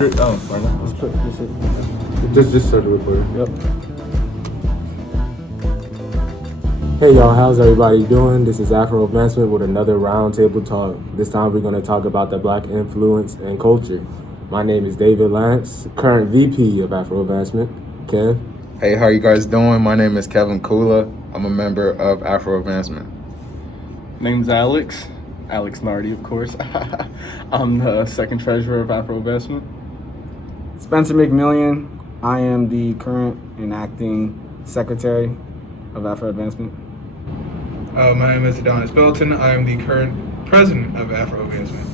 Oh, right now. Just start the recording. Yep. Hey y'all, how's everybody doing? This is Afro Advancement with another roundtable talk. This time we're going to talk about the Black influence and culture. My name is David Lance, current VP of Afro Advancement. Kev. Hey, how you guys doing? My name is Kevin Kula. I'm a member of Afro Advancement. Name's Alex Nardi, of course. I'm the second treasurer of Afro Advancement. Spencer McMillian. I am the current and acting secretary of Afro Advancement. My name is Adonis Belton. I am the current president of Afro Advancement.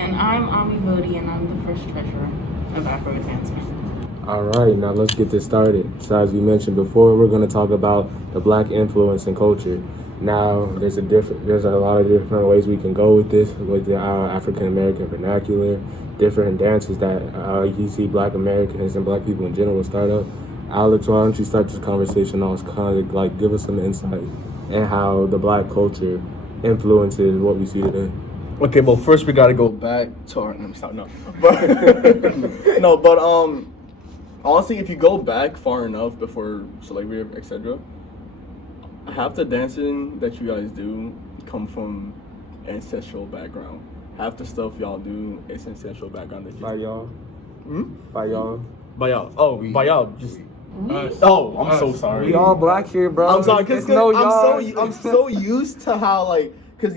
And I'm Ami Vodi, and I'm the first treasurer of Afro Advancement. All right, now let's get this started. So as we mentioned before, we're going to talk about the Black influence and culture. Now, there's a lot of different ways we can go with this, with the African American vernacular, different dances that you see Black Americans and Black people in general start up. Alex, why don't you start this conversation off, kind of like give us some insight in how the Black culture influences what we see today. Okay, well, first we gotta go back to our. Let me stop. No, but honestly, if you go back far enough before slavery, etc., half the dancing that you guys do come from ancestral background. Half the stuff y'all do is ancestral background that you. By y'all? By y'all? By y'all. Oh, by y'all. Just. Us. Oh, I'm so sorry. We all Black here, bro. I'm sorry, It's cause no I'm y'all. so used to how cause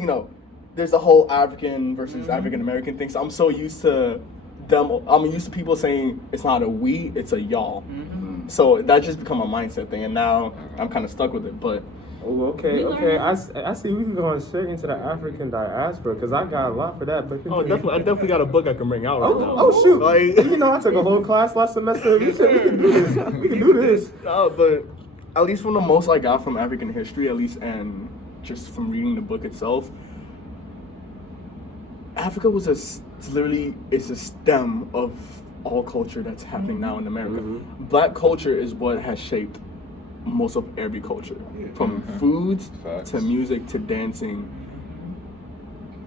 there's a whole African versus African American thing. So I'm so used to them. I'm used to people saying it's not a we, it's a y'all. So that just become a mindset thing, and now I'm kind of stuck with it. But Oh, okay. I see we can go straight into the African diaspora because I got a lot for that. But I definitely got a book I can bring out. Right now. Oh shoot! Like, I took a whole class last semester. We can do this. We can do this. No, but at least from the most I got from African history, at least, and just from reading the book itself, Africa was it's a stem of all culture that's happening now in America. Black culture is what has shaped most of every culture, from foods to music to dancing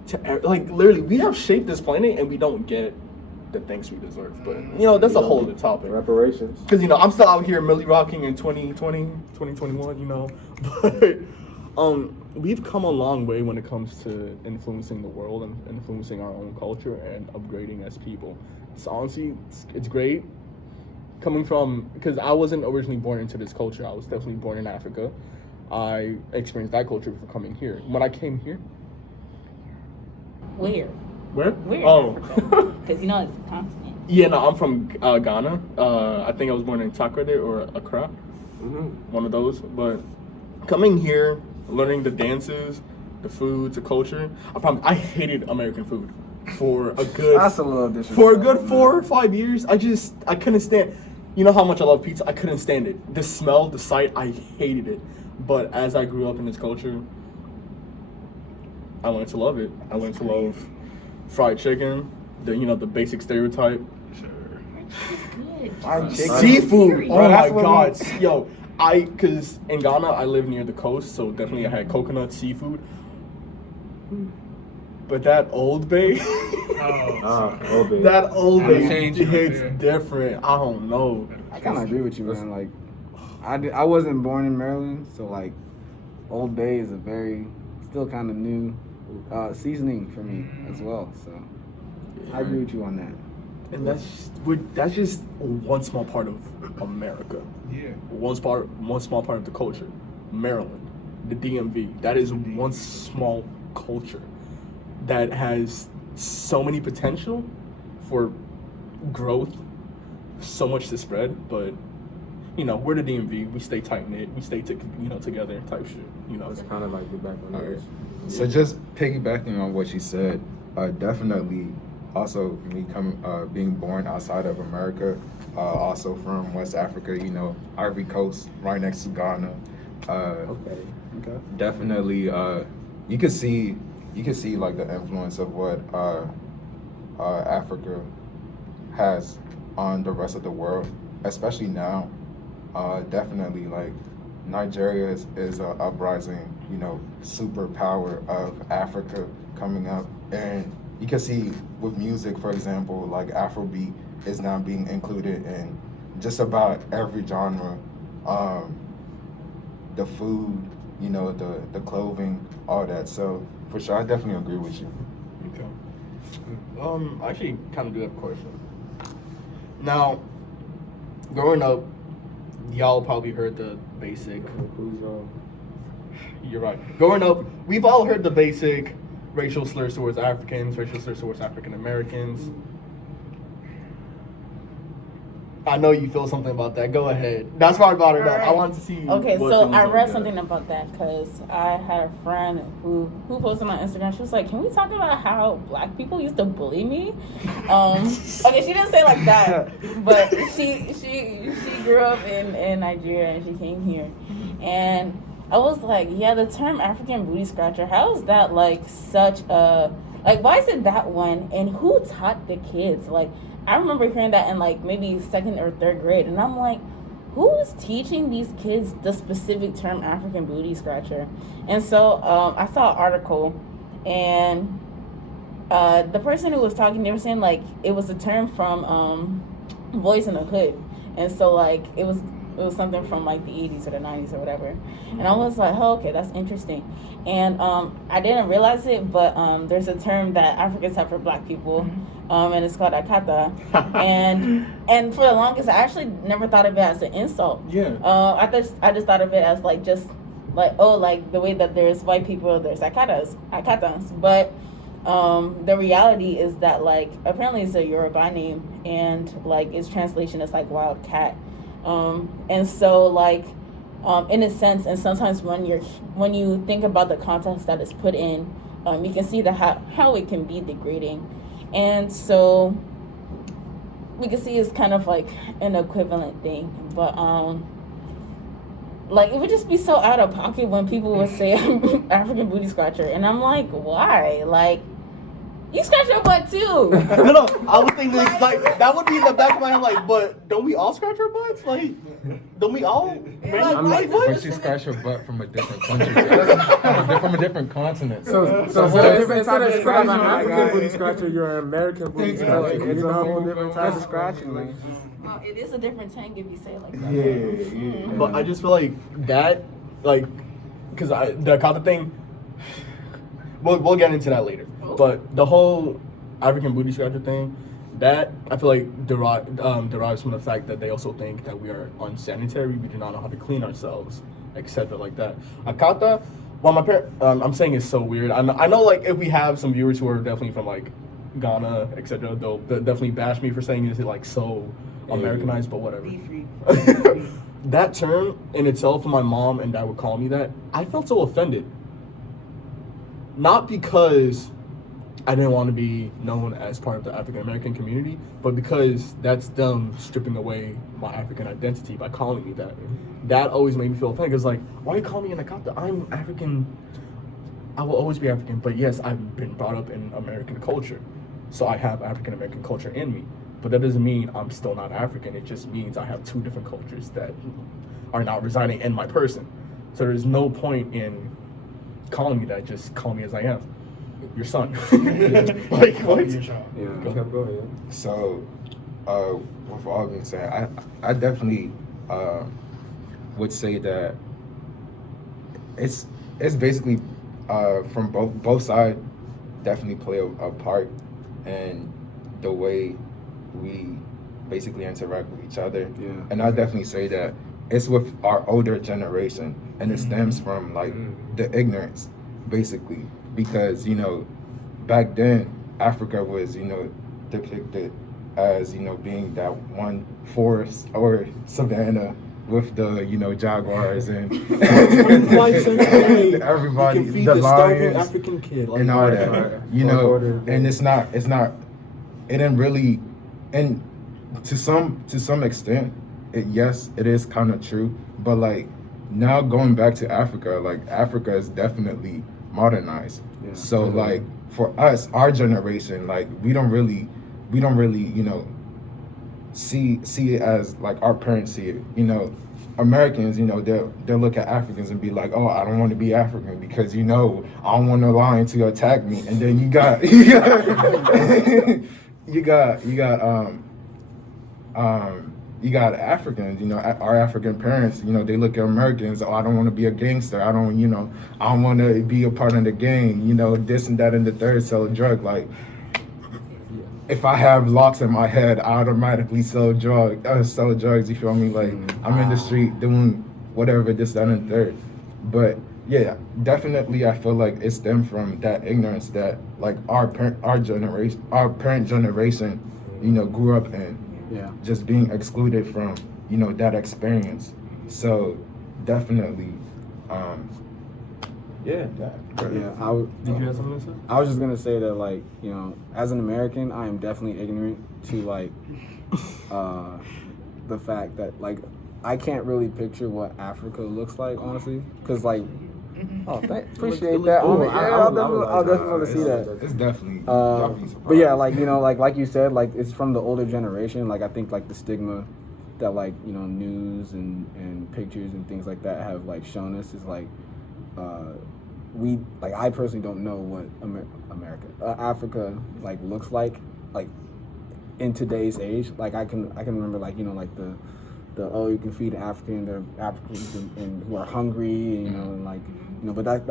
to literally we have shaped this planet and we don't get the thanks we deserve. But that's a whole other topic. Reparations. Because I'm still out here milli rocking in 2020, 2021, but we've come a long way when it comes to influencing the world and influencing our own culture and upgrading as people. It's honestly it's great. Coming from, because I wasn't originally born into this culture. I was definitely born in Africa. I experienced that culture before coming here. When I came here. Where? Where? Oh. Because it's a continent. Yeah, no, I'm from Ghana. I think I was born in Takoradi or Accra. One of those. But coming here, learning the dances, the foods, the culture. I hated American food for a good. That's a little disrespectful. For a good 4 or 5 years, I couldn't stand. You know how much I love pizza? I couldn't stand it. The smell, the sight, I hated it. But as I grew up in this culture, I learned to love it. I learned to love fried chicken, the basic stereotype. Good. Seafood. Oh Bro, my that's God. Because in Ghana, I live near the coast, so definitely I had coconut seafood. But that Old Bay, Old Bay. that Old Bay change hits right different. I don't know. I kind of agree with you, man. Like, I wasn't born in Maryland, so like, Old Bay is still kind of new seasoning for me as well. So I agree with you on that. And that's just one small part of America. Yeah. One small part of the culture. Maryland, the DMV. That is one small culture that has so many potential for growth, so much to spread. But we're the DMV. We stay tight knit. We stay together type shit. It's kind of like the background. Alright. So just piggybacking on what you said, definitely also me being born outside of America, also from West Africa, Ivory Coast, right next to Ghana. Okay. Definitely, you can see like the influence of what Africa has on the rest of the world, especially now. Definitely, like Nigeria is a uprising, superpower of Africa coming up, and you can see with music, for example, like Afrobeat is now being included in just about every genre. The food, you know, the clothing, all that. So for sure, I definitely agree with you. Okay. I actually kind of do have a question. Now, growing up, y'all probably heard the basic. You're right. Growing up, we've all heard the basic racial slurs towards Africans, racial slurs towards African Americans. I know you feel something about that. Go ahead. That's why I brought it up. I want to see. Okay, what so feelings I are read good. something about that because I had a friend who posted on Instagram. She was like, "Can we talk about how black people used to bully me?" Okay, she didn't say like that, but she grew up in Nigeria and she came here, and I was like, yeah, the term African booty scratcher. How is that like such a like? Why is it that one? And who taught the kids? Like, I remember hearing that in like maybe second or third grade, and I'm like, who's teaching these kids the specific term African booty scratcher? And so I saw an article, and the person who was talking, they were saying like it was a term from Boys in the Hood, and so like it was something from like the 80s or the 90s or whatever. And I was like, oh, okay, that's interesting. And I didn't realize it, but there's a term that Africans have for black people, and it's called akata. and for the longest, I actually never thought of it as an insult. Yeah. I just thought of it as like just like, oh, like the way that there's white people, there's akatas. But the reality is that like apparently it's a Yoruba name, and like its translation is like wild cat. And so like in a sense, and sometimes when you think about the context that is put in, you can see that how it can be degrading. And so we can see it's kind of like an equivalent thing, but like it would just be so out of pocket when people would say African booty scratcher, and I'm like, why? Like, you scratch your butt too. No, I was thinking like that would be in the back of my head, like, but don't we all scratch our butts? Like, don't we all? But you scratch your butt from a different country, from a different continent. So instead of scratching an African booty scratcher, you're an American booty scratcher. It's a whole different type of scratching, man. Well, it is a different tang if you say it like that. Yeah. But I just feel like that, like, because the akata thing. We'll get into that later. But the whole African booty scratcher thing, that I feel like derives from the fact that they also think that we are unsanitary, we do not know how to clean ourselves, etc. like that. Akata, well, I'm saying it's so weird. I know like if we have some viewers who are definitely from like Ghana, etc., they'll definitely bash me for saying it's like so Americanized, but whatever. That term in itself, when my mom and dad would call me that, I felt so offended. Not because I didn't want to be known as part of the African American community, but because that's them stripping away my African identity by calling me that. That always made me feel offended. Because like, why are you calling me an Akata? I'm African. I will always be African. But yes, I've been brought up in American culture, so I have African American culture in me. But that doesn't mean I'm still not African. It just means I have two different cultures that are not residing in my person. So there's no point in calling me that. Just call me as I am. Your son. Like, what? Yeah. Go ahead. So, with all being said, I definitely would say that it's basically from both sides definitely play a part in the way we basically interact with each other. Yeah. And I definitely say that it's with our older generation, and it stems from like the ignorance, basically. Because, you know, back then, Africa was, you know, depicted as, you know, being that one forest or savannah with the, you know, jaguars and everybody, you can feed the the starving lions African kid, like, and all that, right. you know. And it didn't really, and to some extent, it is kind of true. But like now going back to Africa, like Africa is definitely modernized. Yeah. So like for us, our generation, like we don't really, you know, see it as like our parents see it. You know, Americans, they'll look at Africans and be like, oh, I don't want to be African because I don't want no lion to attack me. And then you got you got Africans, our African parents, they look at Americans, oh, I don't want to be a gangster. I don't want to be a part of the gang, this and that and the third, sell a drug. Like, if I have locks in my head, I automatically sell drugs, you feel me? Like, I'm in the street doing whatever, this, that, and the third. But yeah, definitely I feel like it stemmed from that ignorance that like our parent generation, grew up in. Yeah. Just being excluded from, that experience. So definitely, Yeah. Did you have something to say? I was just gonna say that, like, as an American, I am definitely ignorant to like the fact that like I can't really picture what Africa looks like, honestly, because like. Oh, appreciate that. I'll definitely want to see that. It's definitely. y'all be surprised. But yeah, like you said, like it's from the older generation. Like I think like the stigma that like news and pictures and things like that have like shown us is like I personally don't know what Africa like looks like in today's age. Like I can remember like like the oh, you can feed they're Africans and who are hungry, and like but that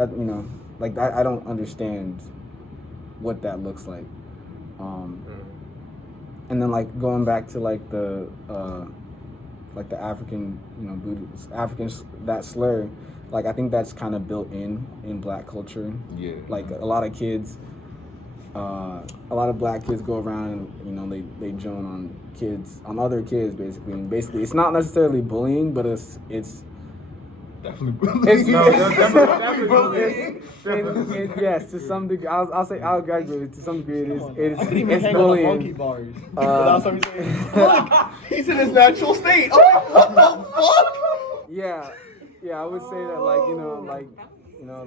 like that, I don't understand what that looks like. And then like going back to like the African Buddhist, Africans, that slur, like I think that's kind of built in Black culture. Yeah. Like a lot of kids, a lot of Black kids go around and they joan on other kids basically, and basically it's not necessarily bullying, but it's definitely bullying. Yes, to some degree. I'll graduate to some degree. It's hang bullying. on monkey bars. That's what I'm saying. Look, he's in his natural state. I'm like, what the fuck? Yeah, I would say that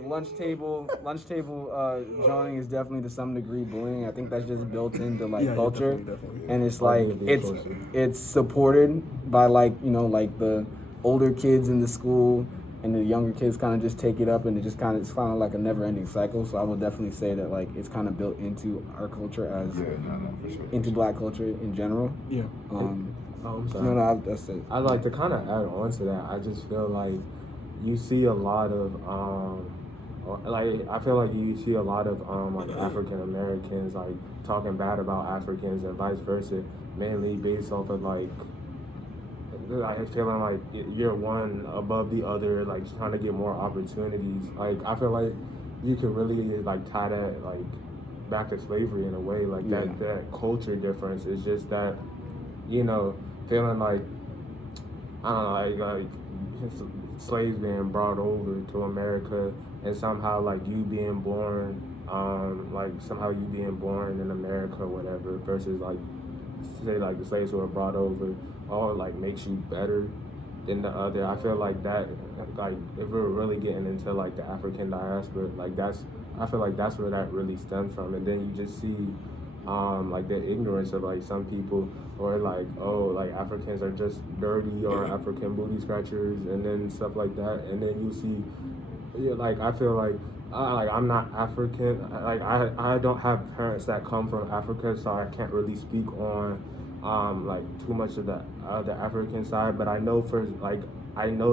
lunch table joining is definitely to some degree bullying. I think that's just built into culture, definitely. and it's like it's supported by the older kids in the school, and the younger kids kind of just take it up, and it's kind of like a never-ending cycle. So I would definitely say that like it's kind of built into our culture as for sure. into Black culture in general. Yeah. I'm sorry. No, that's it. I'd like to kind of add on to that. I just feel like you see a lot of I feel like you see a lot of like African Americans like talking bad about Africans and vice versa, mainly based off of like feeling like you're one above the other, like trying to get more opportunities. Like I feel like you can really like tie that like back to slavery in a way, like that culture difference is just that feeling like I don't know, like slaves being brought over to America, and somehow like you being born in America or whatever, versus like say like the slaves who were brought over all like makes you better than the other. I feel like that, like if we're really getting into like the African diaspora, like I feel like that's where that really stems from. And then you just see like the ignorance of like some people, or like, oh, like Africans are just dirty, or African booty scratchers, and then stuff like that. And then you see, like I feel like I'm not African. Like I don't have parents that come from Africa, so I can't really speak on like too much of the African side. But I know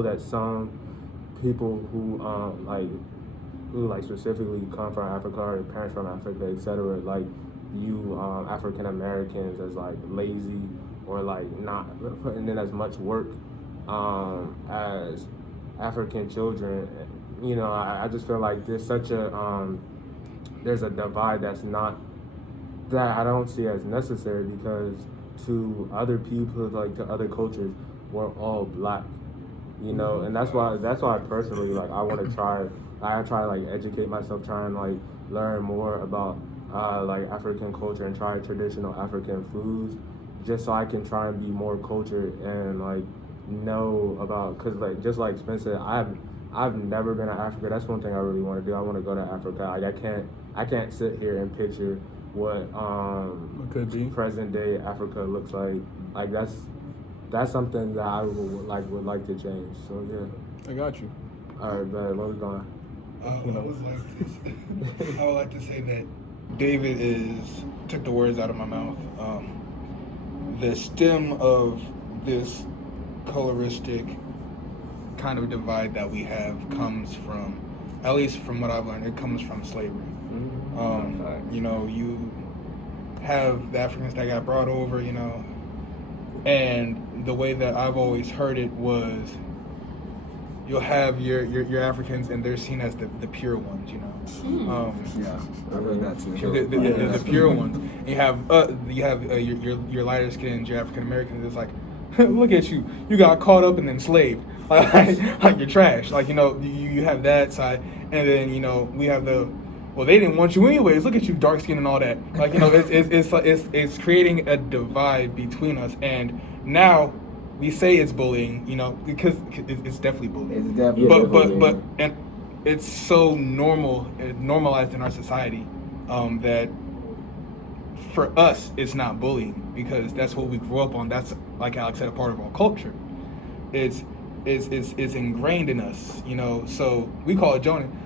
that some people who specifically come from Africa, or parents from Africa, etc., like view African Americans as like lazy, or like not putting in as much work as African children. I just feel like there's such a there's a divide that I don't see as necessary, because to other people, like to other cultures, we're all Black, and that's why personally, like I try like educate myself, try and like learn more about like African culture and try traditional African foods, just so I can try and be more cultured and like know about, because like just like Spencer, I've never been to Africa. That's one thing I really want to do. I want to go to Africa. Like I can't sit here and picture what could be present day Africa looks like. Like that's something that I would like to change. So yeah. I got you. All right, but where we going? I would like to say that David took the words out of my mouth. The stem of this coloristic kind of divide that we have comes from, at least from what I've learned, it comes from slavery. You know, you have the Africans that got brought over, you know, and the way that I've always heard it was you'll have your Africans and they're seen as the pure ones, you know. Yeah, I've heard that too. The pure ones. And you have your lighter skins, your African Americans. It's like, look at you, you got caught up and enslaved, like you're trash. Like, you know, you have that side, and then, you know, we have well, they didn't want you anyways. Look at you, dark skin and all that. Like, you know, it's creating a divide between us, and now we say it's bullying, you know, because it's definitely bullying. It's definitely But and it's so normalized in our society that for us it's not bullying, because that's what we grew up on. That's, like Alex said, a part of our culture. It's ingrained in us, you know. So we call it joning.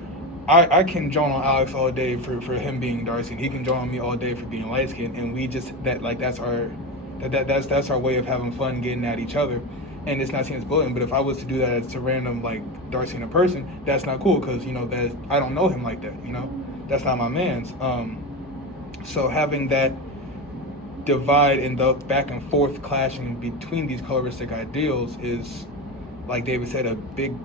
I can join on Alex all day for him being dark skinned. He can join on me all day for being light skinned, and we just that's our way of having fun, getting at each other, and it's not seen as bullying. But if I was to do that as a random like dark skinned person, that's not cool, because, you know, that I don't know him like that. You know, that's not my man's. So having that divide and the back and forth clashing between these coloristic ideals is, like David said, a big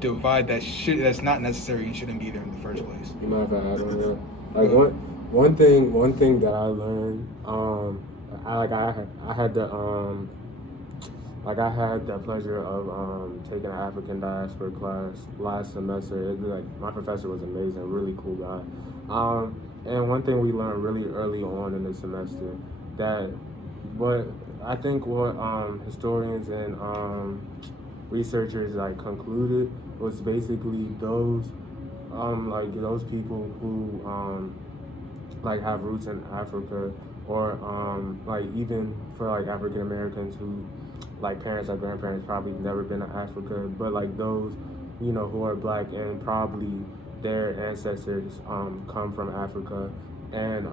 divide that's not necessary and shouldn't be there in the first place. You mind if I add on that? Like one thing that I learned, I had the pleasure of taking an African diaspora class last semester. My professor was amazing, really cool guy. And one thing we learned really early on in the semester, that what historians and researchers like concluded was basically those people who like have roots in Africa, or like even for like African Americans who like parents or grandparents probably never been to Africa, but like those, you know, who are black and probably their ancestors come from Africa, and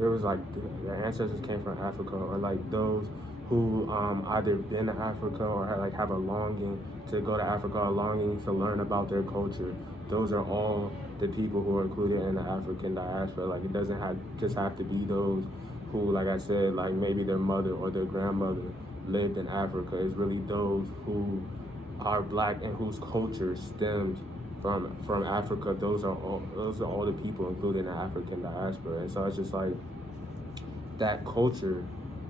it was like their ancestors came from Africa, or like those who either been to Africa or have a longing to go to Africa, or longing to learn about their culture. Those are all the people who are included in the African diaspora. Like, it doesn't just have to be those who, like I said, like maybe their mother or their grandmother lived in Africa. It's really those who are black and whose culture stems from Africa. Those are all the people included in the African diaspora. And so it's just like that culture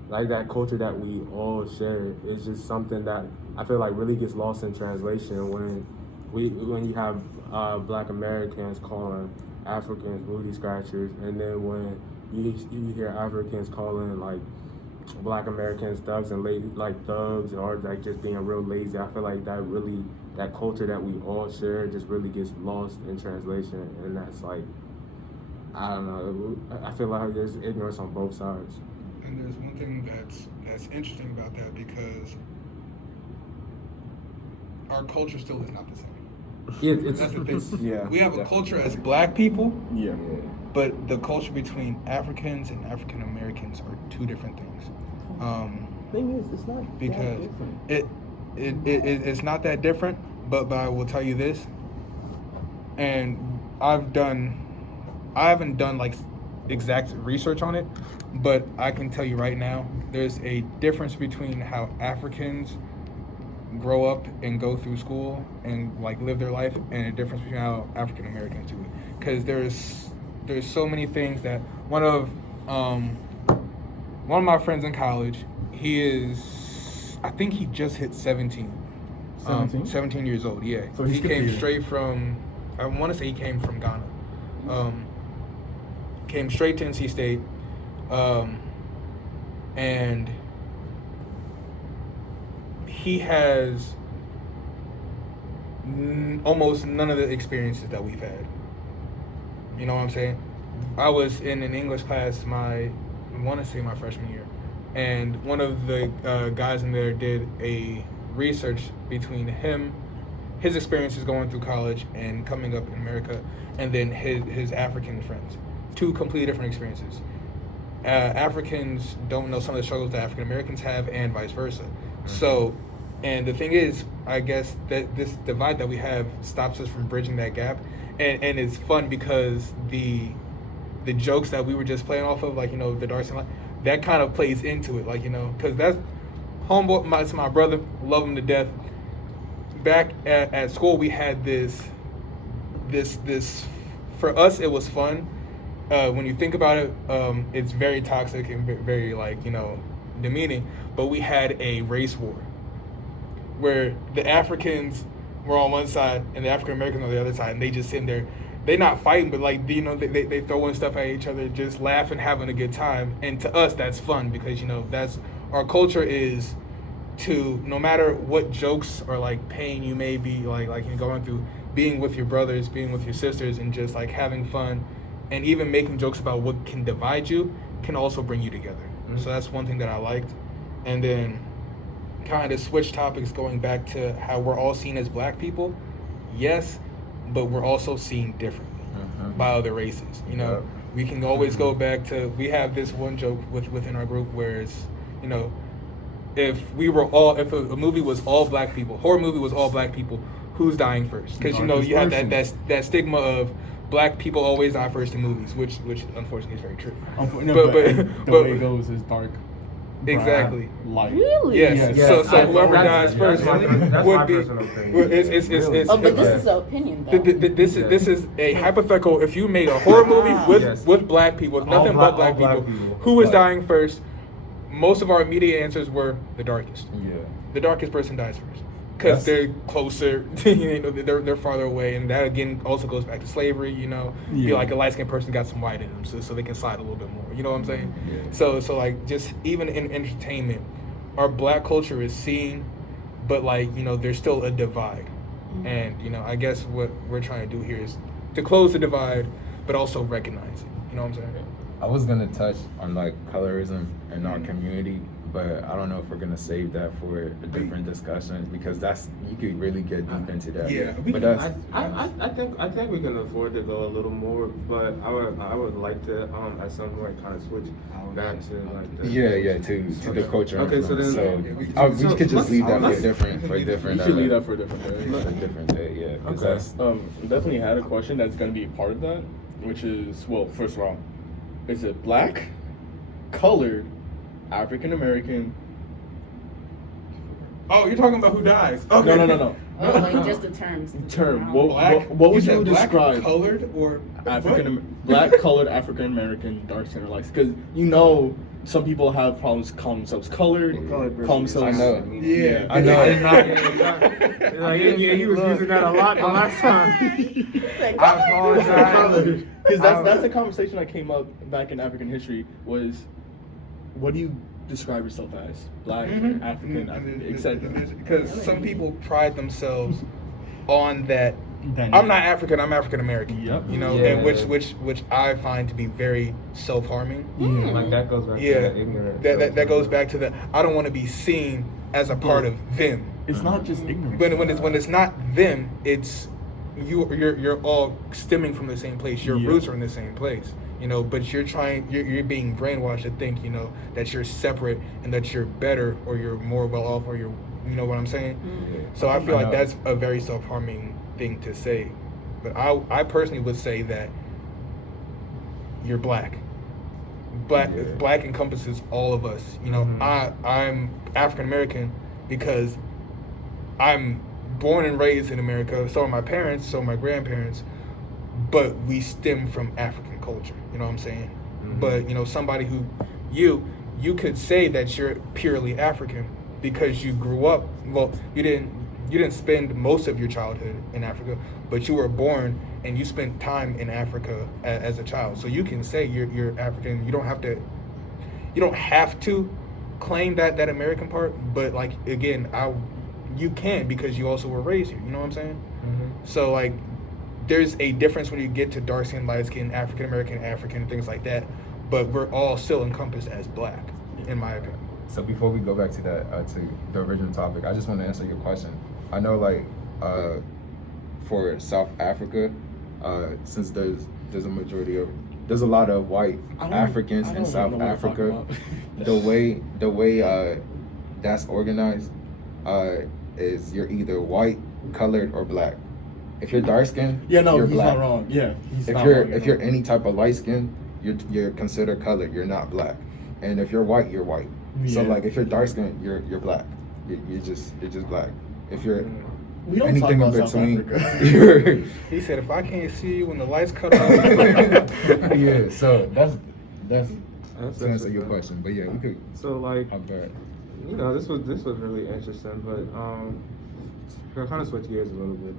that we all share is just something that I feel like really gets lost in translation when you have Black Americans calling Africans booty scratchers, and then when you hear Africans calling like Black Americans thugs and thugs, or like just being real lazy. I feel like that culture that we all share just really gets lost in translation, and that's like, I don't know. I feel like there's ignorance on both sides. And there's one thing that's interesting about that, because our culture still is not the same. That's the thing. Yeah. We have a culture as black people, Yeah. but the culture between Africans and African Americans are two different things. Thing is, it's not Because that different. it's not that different, but I will tell you this, and I haven't done like exact research on it, but I can tell you right now, there's a difference between how Africans grow up and go through school and like live their life, and a difference between how African Americans do it. Because there's so many things that one of my friends in college, I think he just hit 17. 17 years old, yeah. So he came straight from, I want to say he came from Ghana. Came straight to NC State, and he has almost none of the experiences that we've had. You know what I'm saying? I was in an English class I want to say my freshman year, and one of the guys in there did a research between his experiences going through college and coming up in America, and then his African friends. Two completely different experiences. Africans don't know some of the struggles that African Americans have, and vice versa. So, and the thing is, I guess that this divide that we have stops us from bridging that gap, and it's fun because the jokes that we were just playing off of, like, you know, the Darcy line, that kind of plays into it, like, you know, because that's homeboy, it's my brother, love him to death. Back at school, we had this. For us, it was fun. When you think about it, it's very toxic and very, like, you know, demeaning. But we had a race war where the Africans were on one side and the African Americans on the other side, and they just sitting there. They're not fighting, but, like, you know, they throwing stuff at each other, just laughing, having a good time. And to us, that's fun because, you know, that's our culture is to, no matter what jokes or, like, pain you may be like you're going through, being with your brothers, being with your sisters, and just, like, having fun, and even making jokes about what can divide you can also bring you together. Mm-hmm. So that's one thing that I liked. And then kind of switch topics, going back to how we're all seen as black people. Yes, but we're also seen differently by other races. You know, we can always go back to, we have this one joke within our group where it's, you know, if a movie was all black people, horror movie was all black people, who's dying first? Because, you know, you have that stigma of black people always die first in movies, which unfortunately is very true. But the way it goes is dark. Exactly. Light. Really? Yes. So whoever dies first would be. But this is the opinion, though. This is a hypothetical. If you made a horror movie with black people, with nothing but black people, who was dying first? Most of our immediate answers were the darkest. Yeah. The darkest person dies first. Because they're closer, you know, they're farther away, and that again also goes back to slavery. You know, be like a light-skinned person got some white in them, so they can slide a little bit more. You know what I'm saying? Yeah. So like, just even in entertainment, our black culture is seen, but, like, you know, there's still a divide, and, you know, I guess what we're trying to do here is to close the divide, but also recognize it. You know what I'm saying? I was gonna touch on, like, colorism in our community, but I don't know if we're gonna save that for a different discussion, because you could really get deep into that. Yeah, but I think we can afford to go a little more, but I would like to at some point kind of switch back to, like, to the culture. Okay, so then we could just leave that for a different. We should leave that for a different day. For a different day, yeah. Okay. Definitely had a question that's gonna be a part of that, which is, well, first of all, is it black, colored, African American? Oh, you're talking about who dies? Okay. No. Oh, like just the terms. What would you describe? Colored or black, colored, African American, dark skin, or light? Because, you know, some people have problems calling themselves colored, call themselves. I know. Yeah. I know. He was using that a lot the last time. I apologize. Because that's a conversation that came up back in African history. Was, what do you describe yourself as? Black, African, etc. Because some people pride themselves on that. I'm not African. I'm African American. Yep. You know, and which I find to be very self-harming. Like, that goes back to that ignorance. That goes back to the, I don't want to be seen as a part of them. It's not just ignorance. But when it's not them, it's you're all stemming from the same place. Your roots are in the same place. You know, but you're being brainwashed to think, you know, that you're separate and that you're better or you're more well off or you know what I'm saying? So I feel like that's a very self-harming thing to say. But I personally would say that you're black. Black encompasses all of us. You know, I'm African American because I'm born and raised in America. So are my parents, so are my grandparents. But we stem from African culture. You know what I'm saying? But, you know, somebody who you could say that you're purely African because you grew up. Well, you didn't spend most of your childhood in Africa, but you were born and you spent time in Africa as a child. So you can say you're African. You don't have to claim that American part, but, like, again, you can because you also were raised here. You know what I'm saying? So, like, there's a difference when you get to dark skin, light skin, African American, African, things like that. But we're all still encompassed as black, in my opinion. So before we go back to that, to the original topic, I just want to answer your question. I know, like, for South Africa, since there's a lot of white Africans in South Africa. the way that's organized is you're either white, colored, or black. If you're dark skinned, Yeah, no, you're he's black. not wrong. Yeah, he's If not you're wrong, if you're any type of light skin, you're considered colored. You're not black. And if you're white, you're white. So Yeah. like if you're dark skinned, you're black. You're just black. If you're we don't talk anything in about South between, Africa. you're He said, if I can't see you when the lights cut off. yeah. So that's That's to answer your good. question. But yeah, we could. So like, I'm bad. you know, this was really interesting, but I'll kind of switch gears a little bit.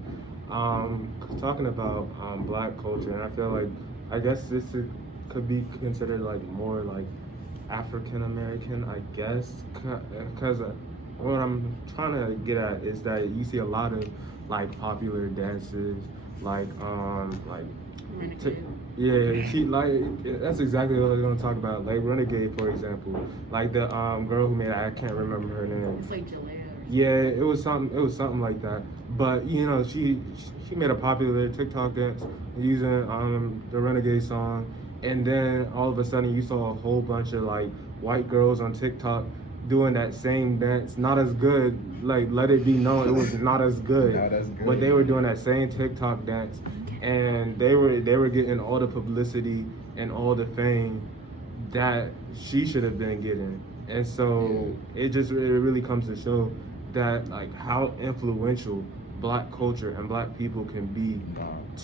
Talking about black culture, and I feel like I guess could be considered like more like African American, I guess, because what I'm trying to get at is that you see a lot of like popular dances, like yeah, that's exactly what I was gonna talk about. Like Renegade, for example, like the girl who made it, I can't remember her name. It's like Jalea. Yeah, it was something like that. But you know, she made a popular TikTok dance using the Renegade song, and then all of a sudden you saw a whole bunch of like white girls on TikTok doing that same dance. Not as good. Like, let it be known, it was not as good. Not as good. But they were doing that same TikTok dance, and they were getting all the publicity and all the fame that she should have been getting. And so it really comes to show that like how influential black culture and black people can be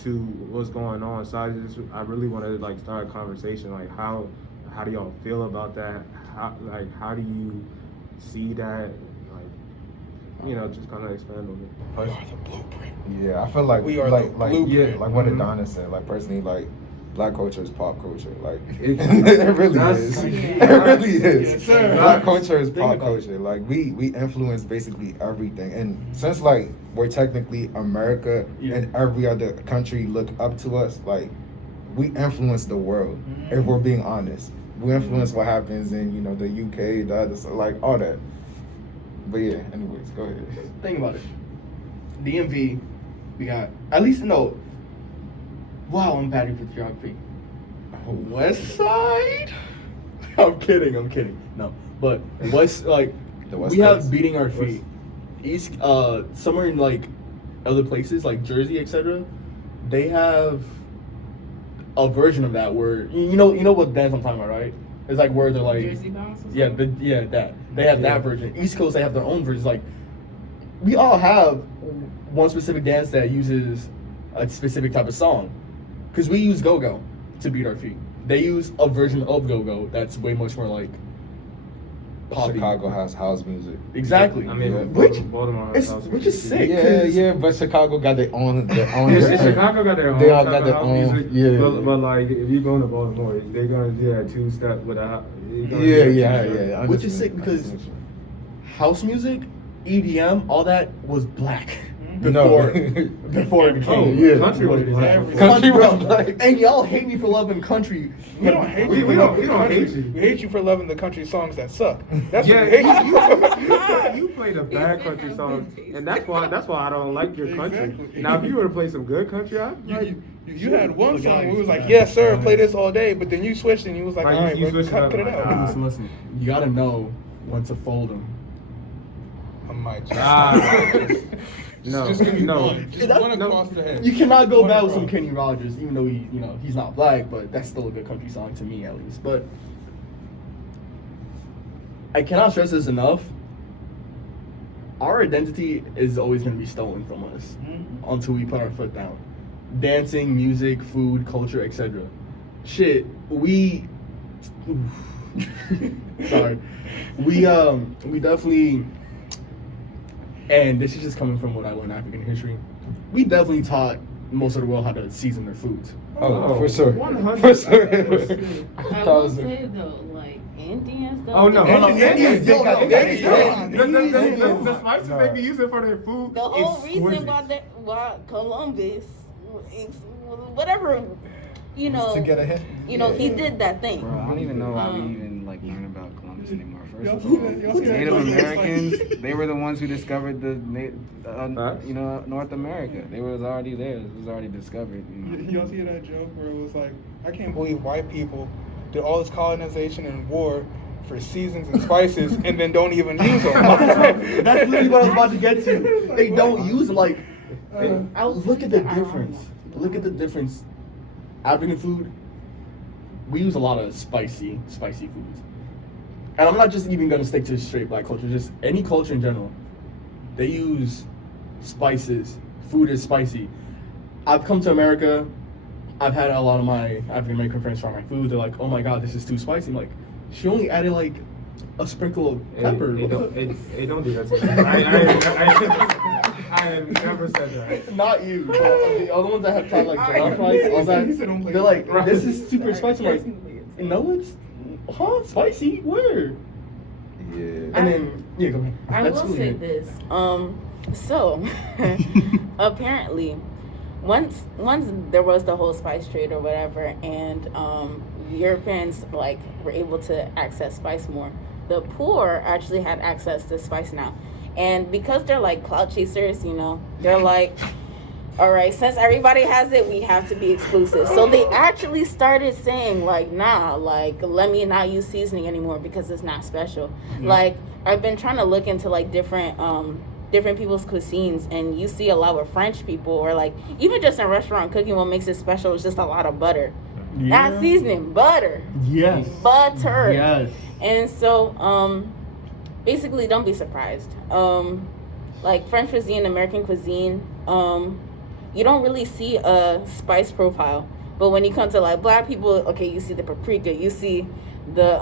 to what's going on. So I really want to like start a conversation, like how do y'all feel about that? How do you see that? Like, you know, just kind of expand on it. We are the blueprint. Yeah, I feel like We are like the like blueprint. like what Mhm. Adonis said. Like personally, like black culture is pop culture. Like It- it really that's- is. yeah. It really is. Yes, sir. Black culture is Think pop about it. culture. Like we influence basically everything. And since like we're technically America Yeah. and every other country look up to us, like we influence the world. Mhm. If we're being honest, we influence what happens in the UK, the other, like all that. But yeah, anyways, go ahead. Think about it. DMV, we got at least no. Wow, I'm bad with geography. West Side. I'm kidding. No, but West like The West we have Coast. beating our feet. East, somewhere in like other places like Jersey, etc. They have a version of that where you know what dance I'm talking about, right? It's like where they're like Jersey bounce. or yeah, something? that they have that version. East Coast they have their own versions. Like we all have one specific dance that uses a specific type of song, because we use go-go to beat our feet. They use a version of go-go that's way much more like poppy. Chicago has house music. Exactly. I mean, Yeah. Baltimore has It's, house which music is too. sick. Yeah, 'cause- yeah, but Chicago got their own. Yeah, Chicago got their own. They all type got of their house own, music, yeah. But like, if you go to Baltimore, they're gonna do that two-step with a. Yeah. Which is sick because house music, EDM, all that was black before before it became Oh, yeah. country what was it is black. now. Country was bro. black. And y'all hate me for loving country. We don't hate you. We for don't- loving we don't country. hate you. We hate you for loving the country songs that suck. That's Yeah, what we hate you played a bad said country have song, good taste. and that's why I don't like your country. Exactly. Now, if you were to play some good country, I'd like. You had one song where we was like, yes, sir, play this all day, but then you switched and you was like, Like, all right, you bro, switched it up, cut it like, out. Listen. You gotta know when to fold them. I might just. No, just give me no. one. Just one across the head. You cannot go One bad with some across. Kenny Rogers, even though he's not black, but that's still a good country song to me at least. But I cannot stress this enough. Our identity is always going to be stolen from us until we put our foot down. Dancing, music, food, culture, etc. Shit, we. Sorry, we definitely. And this is just coming from what I learned in African history. We definitely taught most of the world how to season their foods. Oh, for sure. 100%. For sure. I will say though, like Indians though. Oh no, No, no, Indians, yo, they got- Indians. the spices they be using for their food. The whole exquisite. reason why Columbus, whatever, To get ahead. he did that thing. Bro, I don't even know why we Um, even like learn about Columbus. this anymore. First Y'all of see all, that? Y'all see that Native joke? Americans, they were the ones who discovered Facts. North America. They was already there. It was already discovered. Y'all see that joke where it was like, I can't believe white people did all this colonization and war for seasons and spices and then don't even use them. That's literally what I was about to get to. They don't use them. Like, look at the difference. Look at the difference. African food, we use a lot of spicy foods. And I'm not just even gonna stick to straight black culture, just any culture in general. They use spices. Food is spicy. I've come to America, I've had a lot of my African American friends try my food. They're like, oh my God, this is too spicy. I'm like, she only added like a sprinkle of pepper. It don't do that to me. I have never said that. Not you, but the other ones that have tried like jollof rice, all that, they're like, this is super spicy. I'm like, no, it's spicy. Where? Yeah. And then go ahead. I That's will really say it. this. So apparently, once there was the whole spice trade or whatever, and Europeans like were able to access spice more. The poor actually had access to spice now, and because they're like clout chasers, they're like, all right, since everybody has it, we have to be exclusive. So they actually started saying like, nah, like let me not use seasoning anymore because it's not special. Mm-hmm. Like I've been trying to look into like different people's cuisines, and you see a lot with French people, or like even just in restaurant cooking, what makes it special is just a lot of butter. Not seasoning, butter. Yes. Butter. Yes. And so, basically, don't be surprised. Like French cuisine, American cuisine, you don't really see a spice profile. But when you come to like black people, okay, you see the paprika, you see the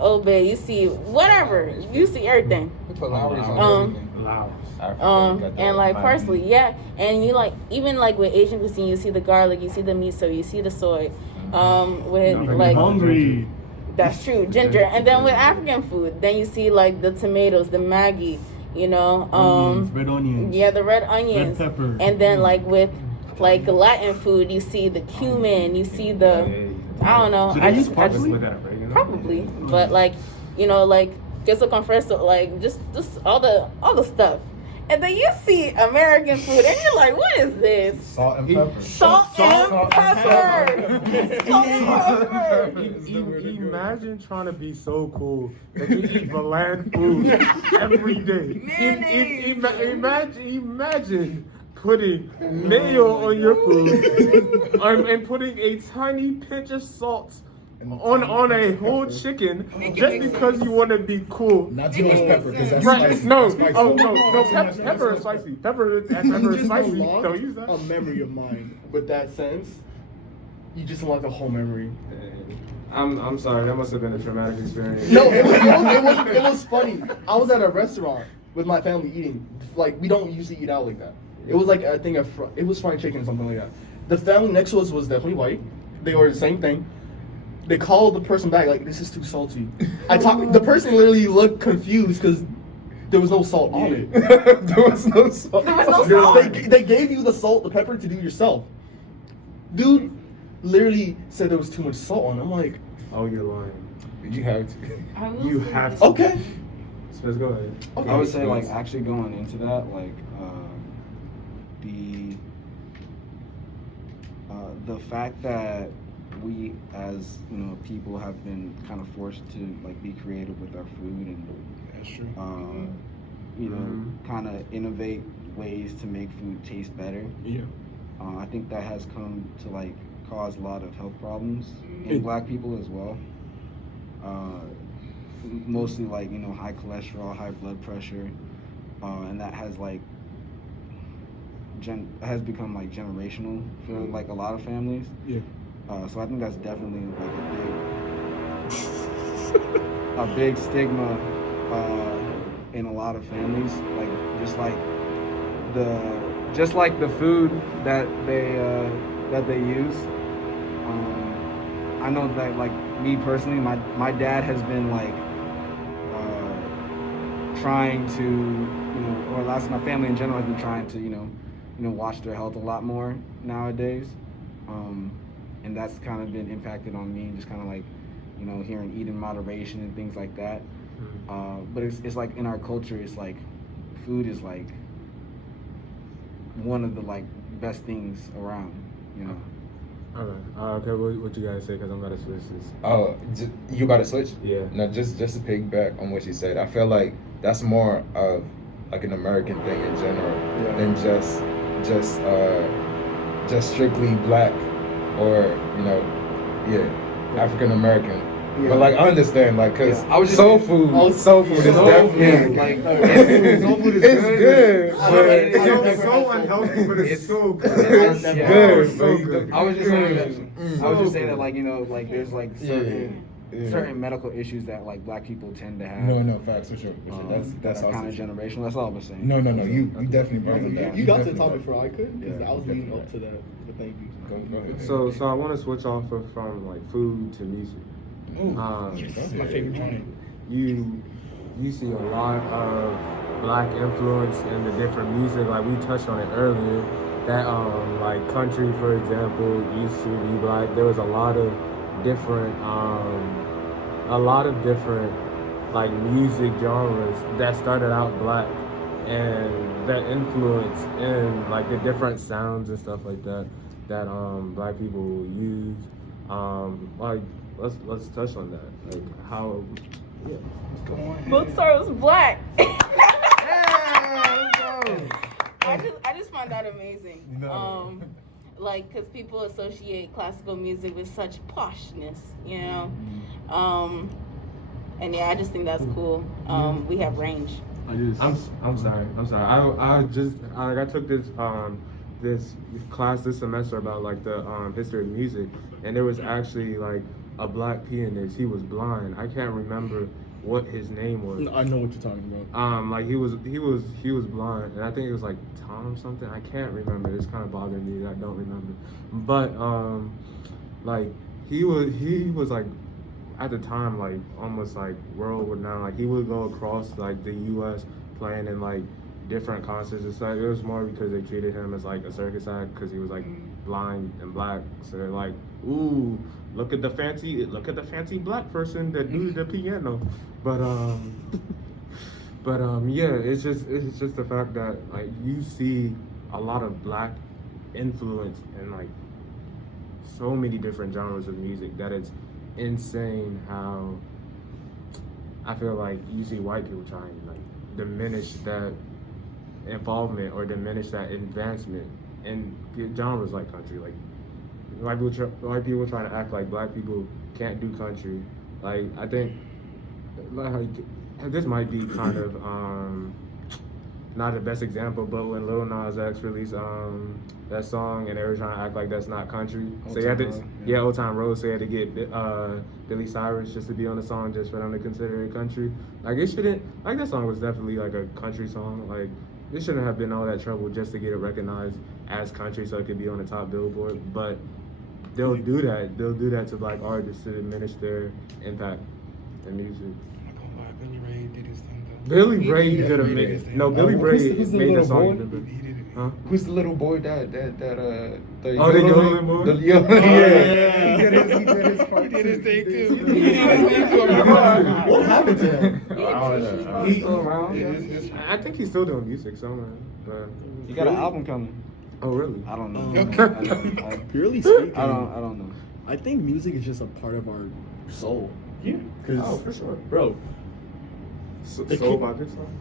obey, you see whatever, you see everything. We put Lowry's on everything. And like parsley, yeah. And you like even like with Asian cuisine, you see the garlic, you see the miso, you see the soy. With like hungry. That's true, ginger. And then with African food, then you see like the tomatoes, the Maggi, Onions, red onions. Yeah, the red onions. Red pepper. And then like with like Latin food, you see the cumin, you see the I don't know. So I they just use parsley with that, right? probably, but like like queso con fresco, like just all the stuff. And then you see American food, and you're like, what is this? Salt and pepper. Salt and pepper. Salt and pepper. Imagine trying to be so cool that you eat bland food every day. Imagine putting mayo on your food and putting a tiny pinch of salt on a whole chicken just because you want to be cool. Not too much pepper, because that's Right? spicy. No, That's spicy. pepper is spicy. Pepper is spicy. Don't use that. A memory of mine with that sense. You just want the whole memory. I'm sorry. That must have been a traumatic experience. No, it was funny. I was at a restaurant with my family eating. Like, we don't usually eat out like that. It was like, I think, it was fried chicken or something like that. The family next to us was definitely white. They ordered the same thing. They called the person back, like, this is too salty. The person literally looked confused because there was no salt on it. There was no salt. There was no salt. They gave you the salt, the pepper to do yourself. Dude literally said there was too much salt on it. I'm like, Oh, you're lying. You have to. You have to. okay. Let's go ahead. Okay. I would say like actually going into that, like the fact that we as people have been kind of forced to like be creative with our food and That's true. kind of innovate ways to make food taste better. Yeah. I think that has come to like cause a lot of health problems in black people as well. Mostly like high cholesterol, high blood pressure, and that has like has become like generational for like a lot of families. Yeah. So I think that's definitely like a big stigma in a lot of families. Like just like the food that they use. I know that like me personally, my dad has been like trying to or lots of my family in general has been trying to watch their health a lot more nowadays. And that's kind of been impacted on me, just kind of like you know, hearing eat in moderation and things like that. But it's like in our culture, it's like food is like one of the like best things around, you know. Okay, what you guys say? Because I'm about to switch this. Oh, you about to switch? Yeah. No, just to piggyback on what you said, I feel like that's more of like an American thing in general than just strictly black or African American. Yeah. But like I understand, like, cause I was just soul saying- food is definitely like soul food is good. I but it's so unhealthy, but it's so good. It's good, so but good. I was just saying that. Mm. I was just saying that, like, you know, like there's like certain Yeah. certain medical issues that like black people tend to have. No, facts for sure. That's kind of generational. That's all I was saying. No, you definitely brought it back. You got to the topic before I could, because Yeah, I was leading definitely. up to that. But thank you. Go ahead. So I want to switch off from like food to music. That's my favorite genre. You see a lot of black influence in the different music. Like we touched on it earlier. That like country, for example, used to be black. There was a lot of different like music genres that started out black, and that influence in like the different sounds and stuff like that black people use. Like let's touch on that. Like how Bookstar was black. I just find that amazing. Like, cause people associate classical music with such poshness, you know. And yeah, I just think that's cool. We have range. I'm sorry. I took this class this semester about like the history of music, and there was actually like a black pianist. He was blind. I can't remember what his name was. I know what you're talking about. Like he was blind, and I think it was like Tom something. I can't remember. It's kind of bothering me that I don't remember. But like he was like at the time like almost like world renowned. Like he would go across like the U.S. playing in like different concerts and stuff. It was more because they treated him as like a circus act because he was like blind and black. So they're like, ooh, look at the fancy black person that do the piano. But yeah, it's just the fact that like you see a lot of black influence in like so many different genres of music that it's insane how I feel like you see white people trying to like diminish that involvement or diminish that advancement in genres like country. Like white people trying to act like black people can't do country. Like I think like this might be kind of not the best example, but when Lil Nas X released that song and they were trying to act like that's not country, so you had to Old Time Road, so you had to get Billy Cyrus just to be on the song just for them to consider it country. Like it shouldn't, like that song was definitely like a country song. Like it shouldn't have been all that trouble just to get it recognized as country so it could be on the top Billboard. But they'll do that to black artists to diminish their impact in music. Billy Ray did his thing though. Billy Ray did a mix. No, Billy Ray who's the made the little song. boy? He did it. Huh? Who's the little boy that The yodeling boy? The yodeling, yeah. He did his part. He did his thing too. He He did his thing too. What happened to him? I don't know. He's still around. I think he's still doing music somewhere. But He got an album coming. oh really? I don't know. Purely speaking, I don't know. I think music is just a part of our soul. Yeah. Cause, For sure. bro. Soul by Big Song?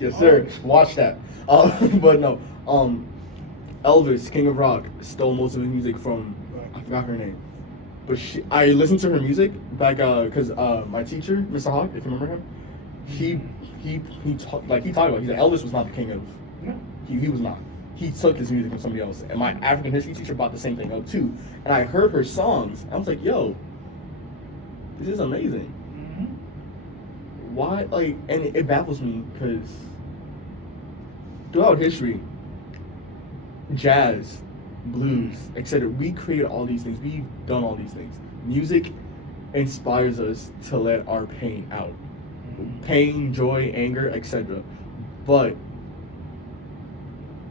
Yes, sir. Watch that. But no. Elvis, King of Rock, stole most of his music from I forgot her name, but I listened to her music back because my teacher, Mr. Hawk, if you remember him, he talked about. He said Elvis was not the king of. He was not. He took his music from somebody else. And my African history teacher brought the same thing up too. And I heard her songs. I was like, yo, this is amazing. Why, like, and it baffles me because throughout history, jazz, blues, etc., we created all these things. We've done all these things. Music inspires us to let our pain out. Pain, joy, anger, etc. But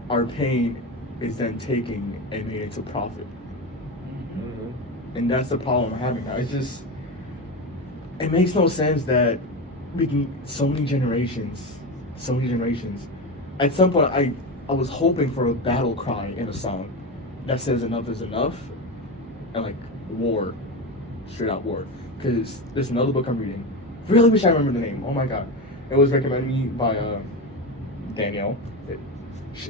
our pain is then taken and made into profit. And that's the problem I'm having now. It's just, it makes no sense that we can so many generations. At some point, I was hoping for a battle cry in a song that says enough is enough, and like war, straight out war. Because there's another book I'm reading. Really wish I remember the name. Oh my god, it was recommended me by Danielle,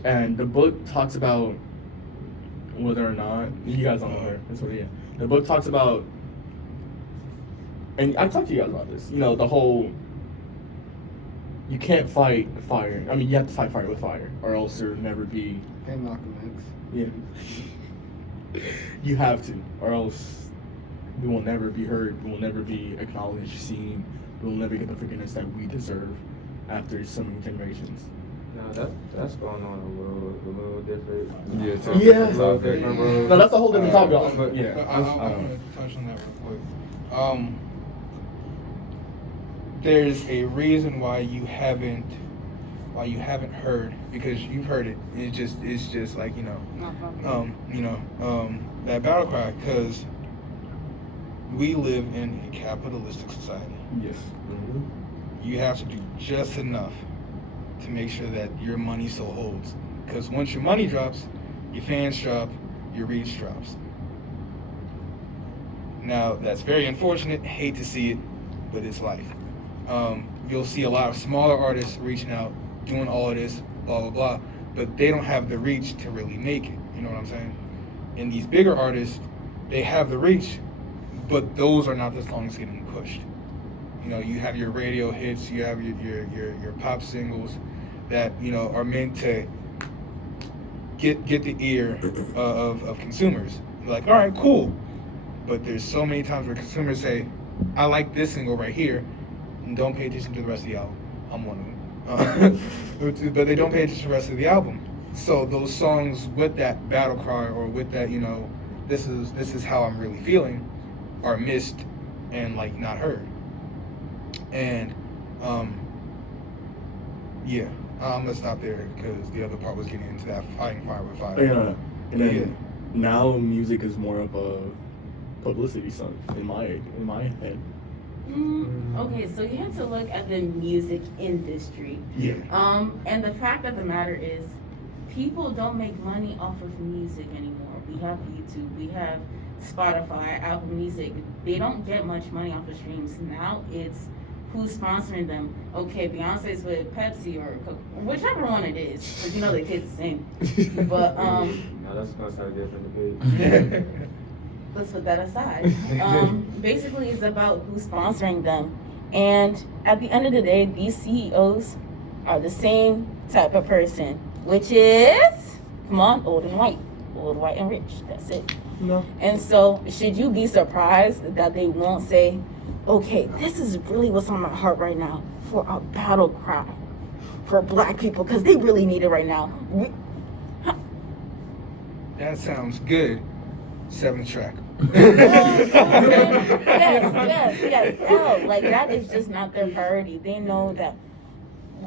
and the book talks about whether or not you guys don't know her. That's what, yeah. The book talks about, and I talked to you guys about this. You know, the whole you can't fight fire. I mean, you have to fight fire with fire, or else there'll never be. Hey, Malcolm X. Yeah. You have to, or else we will never be heard. We will never be acknowledged, seen. We will never get the forgiveness that we deserve after so many generations. No, that's going on a little different. Yeah, A little topic. different road. No, that's a whole different topic. But Yeah. I want to touch on that real quick. There's a reason why you haven't heard, because you've heard it. It's just like that battle cry, because we live in a capitalistic society. Yes. You have to do just enough to make sure that your money still holds. Because once your money drops, your fans drop, your reach drops. Now, that's very unfortunate. Hate to see it, but it's life. You'll see a lot of smaller artists reaching out, doing all of this, blah, blah, blah, but they don't have the reach to really make it. You know what I'm saying? And these bigger artists, they have the reach, but those are not the songs getting pushed. You know, you have your radio hits, you have your pop singles that, you know, are meant to get the ear of consumers. Like, all right, cool. But there's so many times where consumers say, I like this single right here, and don't pay attention to the rest of the album. I'm one of them. But they don't pay attention to the rest of the album. So those songs with that battle cry, or with that, you know, this is how I'm really feeling, are missed and like not heard. And yeah, I'm gonna stop there because the other part was getting into that fighting fire with fire. Yeah. And then Yeah. now music is more of a publicity stunt in my head. Okay, so you have to look at the music industry. Yeah. And the fact of the matter is, people don't make money off of music anymore. We have YouTube, we have Spotify, Apple Music. They don't get much money off of streams. Now it's who's sponsoring them. Okay, Beyonce's with Pepsi or Coke, whichever one it is, because you know the kids sing. But No, that's gonna start a different debate. let's put that aside. Basically, it's about who's sponsoring them. And at the end of the day, these CEOs are the same type of person, which is, come on, old and white. Old, white, and rich. That's it. No. And so, should you be surprised that they won't say, okay, this is really what's on my heart right now for a battle cry for black people, because they really need it right now. That sounds good. 7-track. yes. No, like that is just not their priority. They know that.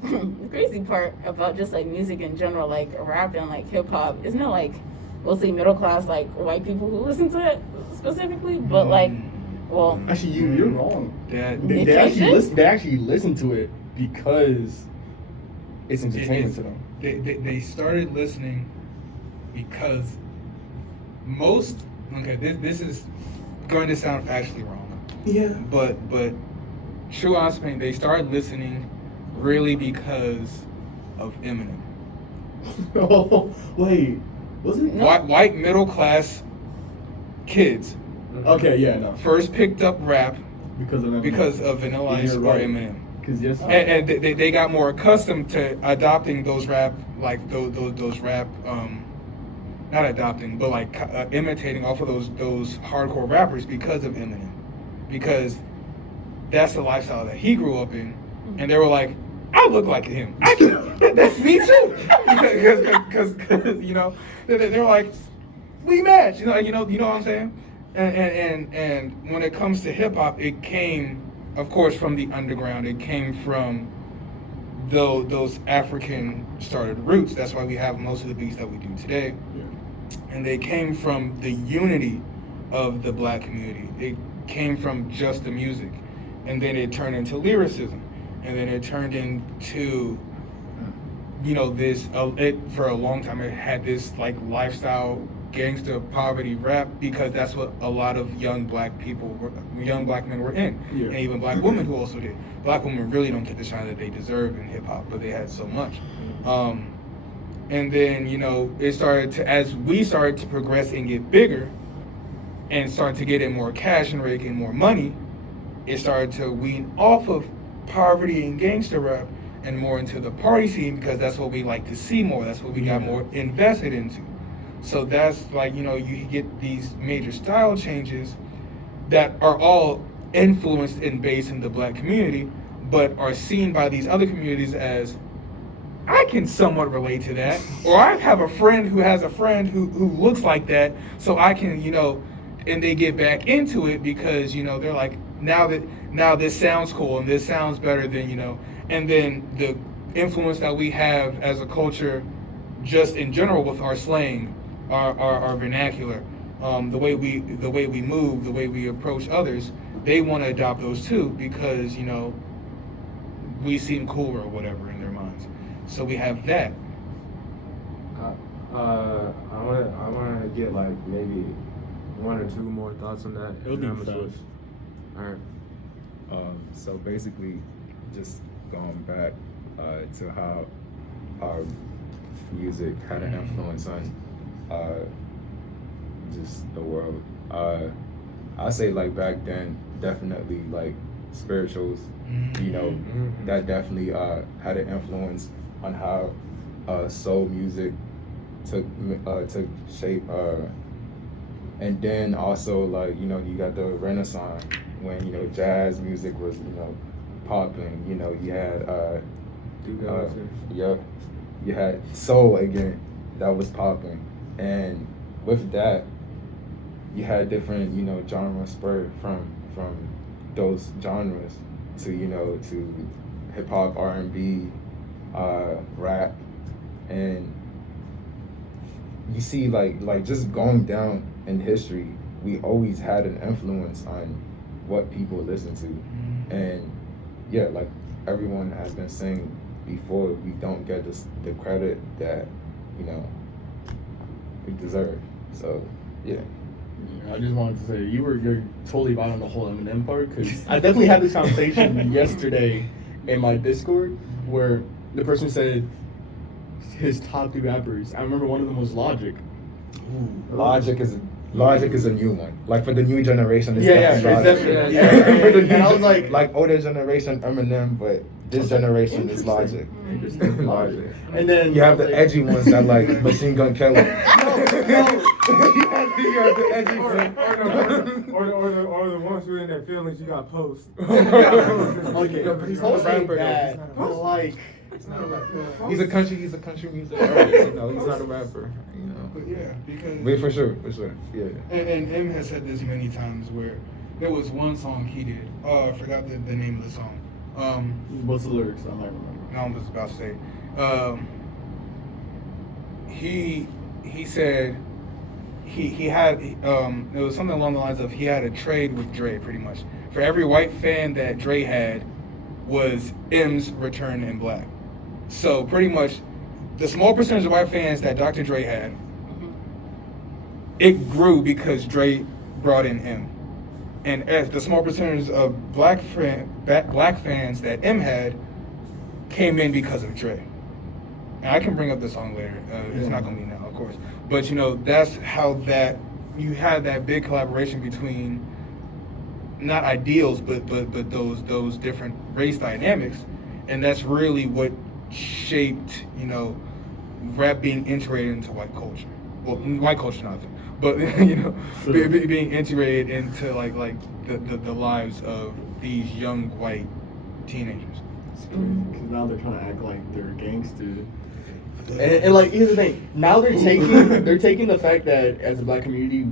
The crazy part about just like music in general, like rap and like hip hop, isn't it like mostly middle class, like white people who listen to it specifically? But like, well, Actually, you're wrong. That They actually listen to it because it's entertainment to them. they started listening because most, okay, this is going to sound factually wrong. Yeah. But true honestly, they started listening really because of Eminem. Oh, wait. Was it? White middle class kids Okay, yeah, no. first picked up rap Because of Vanilla Yeah, Ice you're or right. Eminem. Because yes. And they got more accustomed to adopting those rap, like those rap, not adopting, but like imitating off of those hardcore rappers because of Eminem, because that's the lifestyle that he grew up in, and they were like, I look like him. That's me too, because you know they're like, we match, you know what I'm saying, and when it comes to hip hop, it came, of course, from the underground. It came from those African started roots. That's why we have most of the beats that we do today. Yeah. And they came from the unity of the black community. It came from just the music. and then it turned into lyricism, and then it turned into, this. It for a long time it had this like lifestyle gangster poverty rap because that's what a lot of young black men were in, and even black women who also did. Black women really don't get the shine that they deserve in hip hop, but they had so much. And then it started to, as we started to progress and get bigger, and start to get in more cash and rake in more money, it started to wean off of poverty and gangster rap and more into the party scene because that's what we like to see more. That's what we got more invested into. So that's like, you get these major style changes that are all influenced and based in the black community, but are seen by these other communities as, I can somewhat relate to that. Or I have a friend who has a friend who looks like that, so I can, and they get back into it because, they're like, now this sounds cool and this sounds better than, and then the influence that we have as a culture just in general with our slang, our vernacular, the way we move, the way we approach others, they want to adopt those too because we seem cooler or whatever in their minds. So we have that. I want to get like maybe one or two more thoughts on that. It'll be and I'm fast. gonna switch. All right. So basically, just going back to how our music had an influence on just the world. I say like back then, definitely like spirituals, that definitely had an influence on how soul music took shape. And then also like, you got the Renaissance when, jazz music was, popping, you had, you had soul again that was popping. And with that, you had different, genres spurred from those genres to, to hip hop, R&B, rap. And you see like just going down in history, we always had an influence on what people listen to. And yeah, like everyone has been saying before, we don't get the credit that we deserve. So yeah. I just wanted to say you're totally right on the whole Eminem part because I definitely had this conversation yesterday in my Discord where the person said his top 3 rappers. I remember one of them was Logic. Logic is a new one. Like for the new generation, it's It's definitely definitely, Logic. For the new and I was like older generation, Eminem, but this generation is Logic. Interesting. Logic. And then You have the edgy ones that like Machine Gun Kelly. You have the edgy ones. Or the ones who in their feelings you got post. Okay, he's not a rapper that, but like, He's a country music artist. He's not a rapper. But yeah, because Wait, for sure. Yeah. and M has said this many times where there was one song he did. Oh, I forgot the name of the song. what's the lyrics? I might remember. No, I'm just about to say. He said he had it was something along the lines of he had a trade with Dre pretty much. For every white fan that Dre had was M's return in black. So pretty much the small percentage of white fans that Dr. Dre had, it grew because Dre brought in M. And as the small percentage of black fans that M had came in because of Dre. And I can bring up the song later. It's not gonna be now, of course. But that's how that you had that big collaboration between not ideals, but those different race dynamics, and that's really what shaped rap being integrated into white culture. Well, white culture, nothing, but being integrated into like the lives of these young white teenagers. Because now they're trying to act like they're gangsters. And like, here's the thing. Now they're taking the fact that as a black community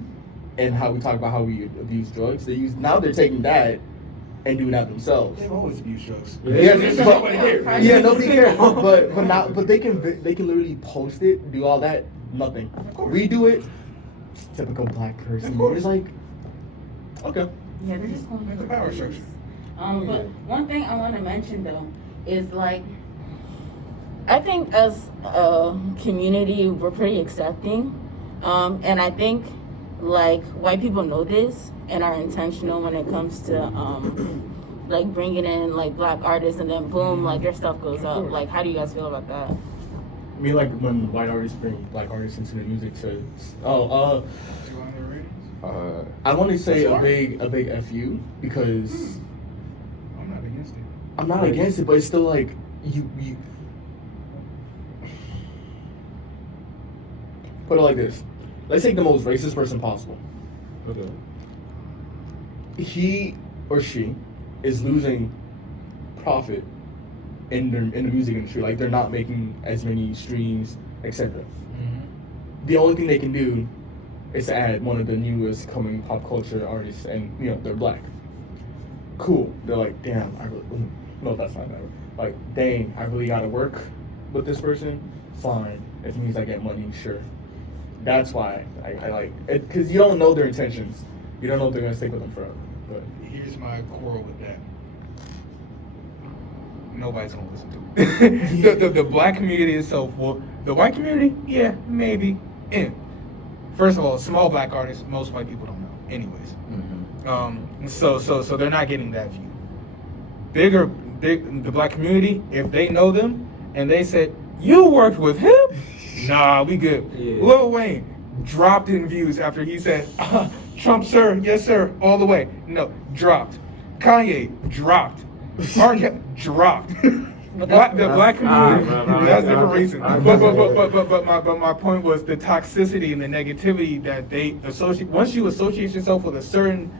and how we talk about how we abuse drugs, they're taking that and doing that themselves. They've always abused drugs. Nobody cares. But they can literally post it, do all that, nothing. We do it. Typical black person. It's like, okay. Yeah, they're just going It's to a power structure. But one thing I want to mention though is like, I think as a community we're pretty accepting, and I think like white people know this and are intentional when it comes to like bringing in like black artists, and then boom, like their stuff goes up. Like, how do you guys feel about that? I mean, like when white artists bring black artists into the music to, I want to say a big fu because I'm not against it. I'm not against it, but it's still like you put it like this. Let's take the most racist person possible. Okay. He or she is losing profit in the music industry. Like, they're not making as many streams, etc. The only thing they can do is to add one of the newest coming pop culture artists, and they're black. Cool. They're like, damn, no, that's not that. Like, dang, I really gotta work with this person. Fine, if it means I get money, sure. That's why I like it, because you don't know their intentions. You don't know if they're gonna stick with them forever. But Here's my quarrel with that. Nobody's gonna listen to it. the black community itself, well, the white community, yeah, maybe. And first of all, small black artists, most white people don't know, anyways. So they're not getting that view. The black community, if they know them and they said, "You worked with him?" Nah, we good. Yeah. Lil Wayne dropped in views after he said, "Trump, sir, yes, sir, all the way." No, dropped. Kanye dropped. Dropped. The black community. That's a different reason. But my point was the toxicity and the negativity that they associate. Once you associate yourself with a certain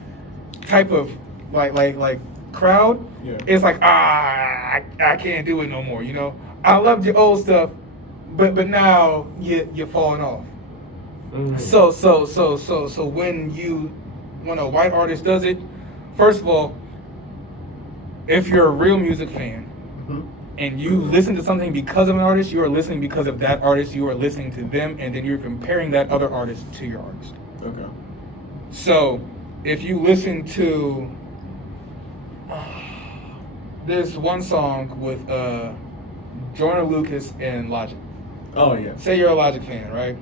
type of like crowd, it's like I can't do it no more. I loved your old stuff, but now you're falling off. So when a white artist does it, first of all, if you're a real music fan and you listen to something because of an artist, you are listening because of that artist. You are listening to them, and then you're comparing that other artist to your artist. okay. So if you listen to this one song with Joyner Lucas and Logic. Oh yeah. Say you're a Logic fan, right?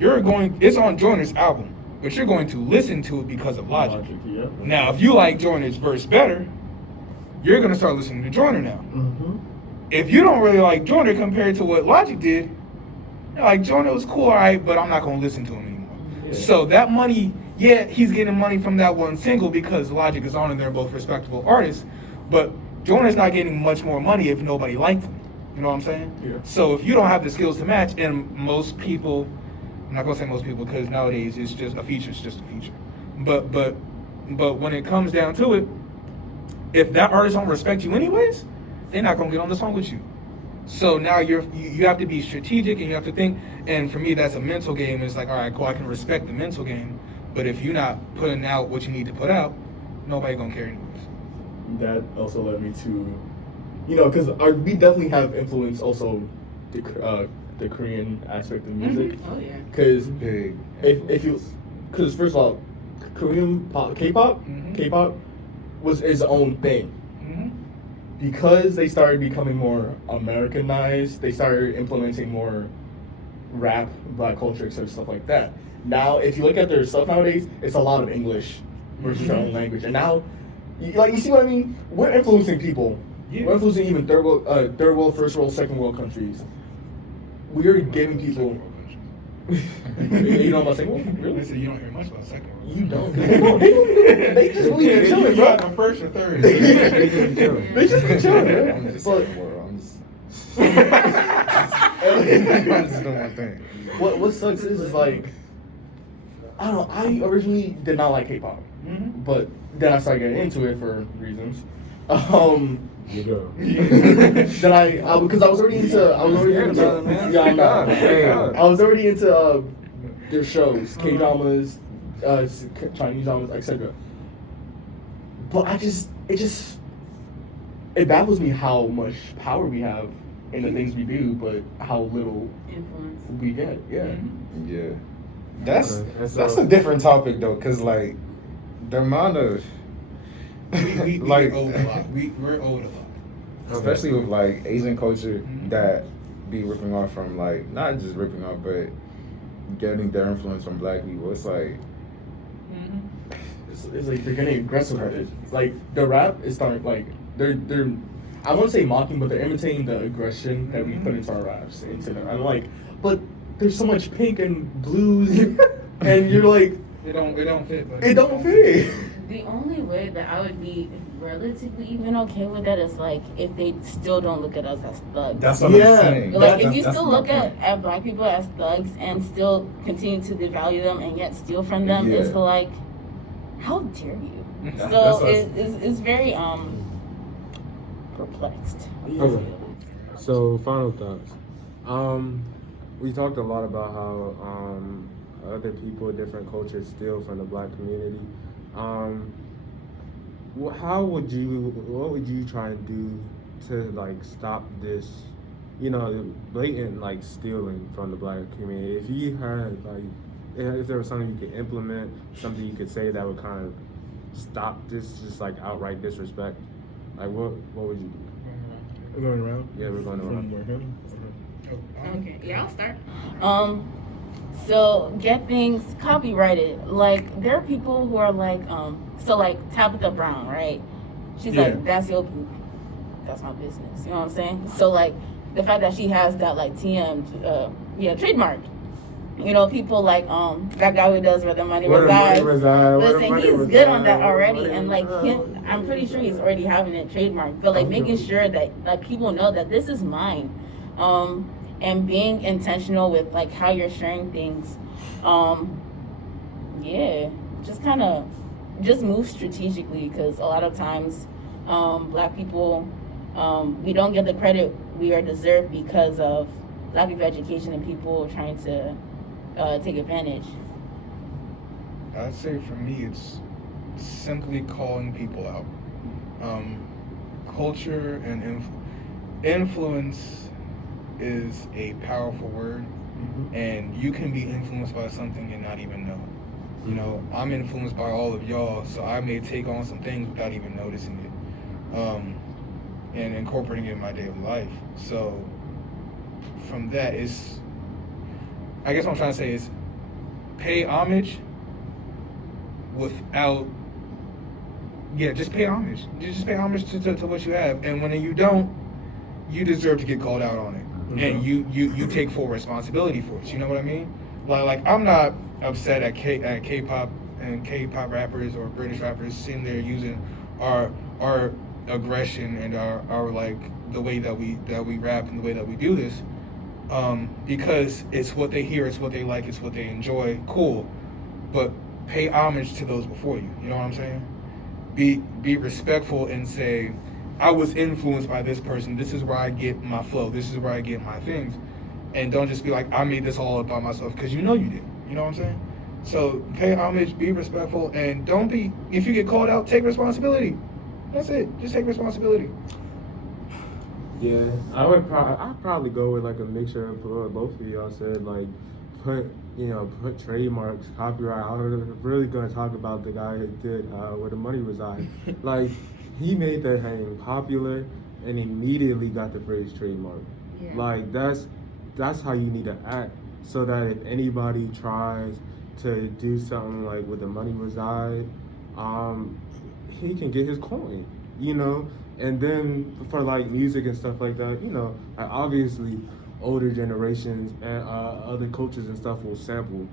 It's on Joyner's album, but you're going to listen to it because of Logic. Yeah. Now, if you like Joyner's verse better, you're going to start listening to Joyner now. If you don't really like Joyner compared to what Logic did, you're like, Joyner was cool, all right, but I'm not going to listen to him anymore. Yeah. So that money, he's getting money from that one single because Logic is on and they're both respectable artists, but Joyner's not getting much more money if nobody liked him. You know what I'm saying? Yeah. So if you don't have the skills to match, and most people, I'm not gonna say most people because nowadays it's just a feature. It's just a feature. But when it comes down to it, if that artist don't respect you anyways, they're not gonna get on the song with you. So now you have to be strategic and you have to think. And for me, that's a mental game. It's like, all right, cool, I can respect the mental game, but if you're not putting out what you need to put out, nobody gonna care anyways. That also led me to, because we definitely have influence also the Korean aspect of music. Oh yeah. Because because first of all, Korean pop, K-pop was its own thing. Because they started becoming more Americanized, they started implementing more rap, black culture, etc., stuff like that. Now, if you look at their stuff nowadays, it's a lot of English versus their own language. And now, you see what I mean? We're influencing people. Yeah. We're influencing even third world, first world, second world countries. We're giving people. You know about second world? Really? Listen, you don't hear much about second world. You don't. They just believe in chilling, You bro. got the first or third. They just be chilling, man. I'm just But saying, bro. I'm just doing my thing. what sucks is like, I don't know. I originally did not like K-pop, but then I started getting into it for reasons. You go. Then I because I was already into I was already into their shows, K-dramas, Chinese dramas, etc. But it baffles me how much power we have in the things we do, but how little Influence. we get. Yeah. Yeah, that's And that's so- a different topic though, cause like the amount of We Like- get old a lot. We're old a lot. Especially with like Asian culture that be ripping off from like not just ripping off but getting their influence from black people. It's like It's like they're getting aggressive with it. Like the rap is starting like they're I won't say mocking, but they're imitating the aggression that we put into our raps into them. I'm like, but there's so much pink and blues, and you're like, It don't fit. But it don't fit. The only way that I would be relatively even okay with that is like if they still don't look at us as thugs. that's what Yeah. I'm saying. Like if you That's still my look point. at black people as thugs and still continue to devalue them and yet steal from them, it's Yeah. like, how dare you? That's So what- it's very perplexed. Okay. So final thoughts. We talked a lot about how other people, different cultures, steal from the black community. What would you try and do to like stop this, blatant like stealing from the black community? If you had like, if there was something you could implement, something you could say that would kind of stop this, just like outright disrespect, like what would you do? We're going around. Yeah, we're going around. Okay, yeah, I'll start. So get things copyrighted. Like there are people who are like, so like Tabitha Brown, right? She's Yeah. like, that's your poop. That's my business. You know what I'm saying? So like the fact that she has that like trademark. You know, people like that guy who does where the money resides. Listen, he's good on that already, and like I'm pretty sure he's already having it trademarked. But like making sure that like people know that this is mine, and being intentional with like how you're sharing things. Yeah, just move strategically because a lot of times, black people, we don't get the credit we are deserved because of lack of education and people trying to take advantage. I'd say for me, it's simply calling people out. Culture and influence is a powerful word, and you can be influenced by something and not even know. You know, I'm influenced by all of y'all, so I may take on some things without even noticing it, and incorporating it in my daily life. So from that, I guess what I'm trying to say is pay homage just pay homage. Just pay homage to what you have. And when you don't, you deserve to get called out on it. And you take full responsibility for it. You know what I mean? Like I'm not upset at K-pop and K-pop rappers or British rappers sitting there using our aggression and our like the way that we rap and the way that we do this. Because it's what they hear, it's what they like, it's what they enjoy. Cool, but pay homage to those before you. You know what I'm saying? Be respectful and say, I was influenced by this person. This is where I get my flow. This is where I get my things. And don't just be like, I made this all by myself, because you know you did. You know what I'm saying? So pay homage, be respectful, and don't be. If you get called out, take responsibility. That's it. Just take responsibility. Yeah, I'd probably go with like a mixture of what both of y'all said, like put trademarks, copyright. I'm really gonna talk about the guy who did Where the Money Resides. Like he made that hang popular and immediately got the phrase trademark. Yeah. Like that's how you need to act, so that if anybody tries to do something like Where the Money Reside, he can get his coin, And then for like music and stuff like that, like obviously older generations and other cultures and stuff will sample